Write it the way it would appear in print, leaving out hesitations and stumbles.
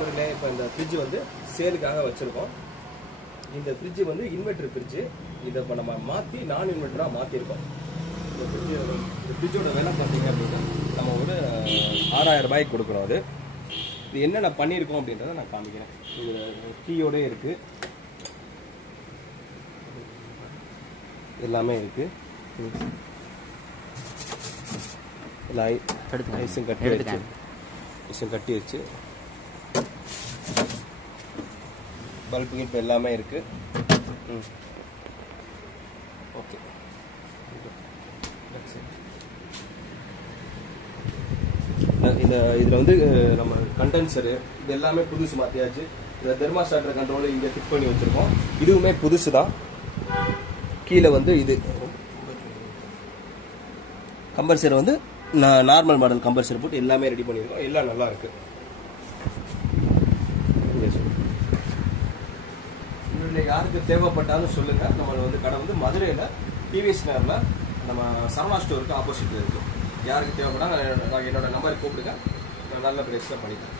கம்பெனிலே இப்போ இந்த ஃப்ரிட்ஜ் வந்து சேலுக்காக வச்சுருக்கோம். இந்த ஃப்ரிட்ஜ் வந்து இன்வெர்டர் ஃப்ரிட்ஜு. இதை இப்போ நம்ம மாற்றி நான் இன்வெர்டராக மாற்றிருக்கோம். இந்த ஃப்ரிட்ஜோட விலை பார்த்தீங்க அப்படின்னா நம்ம ஒரு 6000 ரூபாய்க்கு கொடுக்குறோம். அது இது என்னென்ன பண்ணியிருக்கோம் அப்படின்றத நான் காமிக்கிறேன். இது கீயோடே இருக்குது, எல்லாமே இருக்குது. ஐஸும் கட்டி வச்சு பல்பு இப்போ எல்லாமே இருக்குது. ஓகே, இதில் வந்து நம்ம கண்டென்சரு இது எல்லாமே புதுசு மாற்றியாச்சு. இதில் தெர்மாஸ்டாட்டர் கண்ட்ரோல் இங்கே ஃபிட் பண்ணி வச்சுருக்கோம். இதுவுமே புதுசு தான். கீழே வந்து இது கம்பல்சர் வந்து நார்மல் மாடல் கம்பல்சர் போட்டு எல்லாமே ரெடி பண்ணியிருக்கோம். எல்லாம் நல்லா இருக்குது. இதில் யாருக்கு தேவைப்பட்டாலும் சொல்லுங்கள். நம்மளை வந்து கடை வந்து மதுரையில் டிவிஎஸ் நகரில் நம்ம சரவணா ஸ்டோருக்கு ஆப்போசிட்டில் இருக்குது. யாருக்கு தேவைப்பட்டால் நான் என்னோட நம்பருக்கு கூப்பிடுங்க, நான் நல்ல ப்ரைஸில் பண்ணித்தரேன்.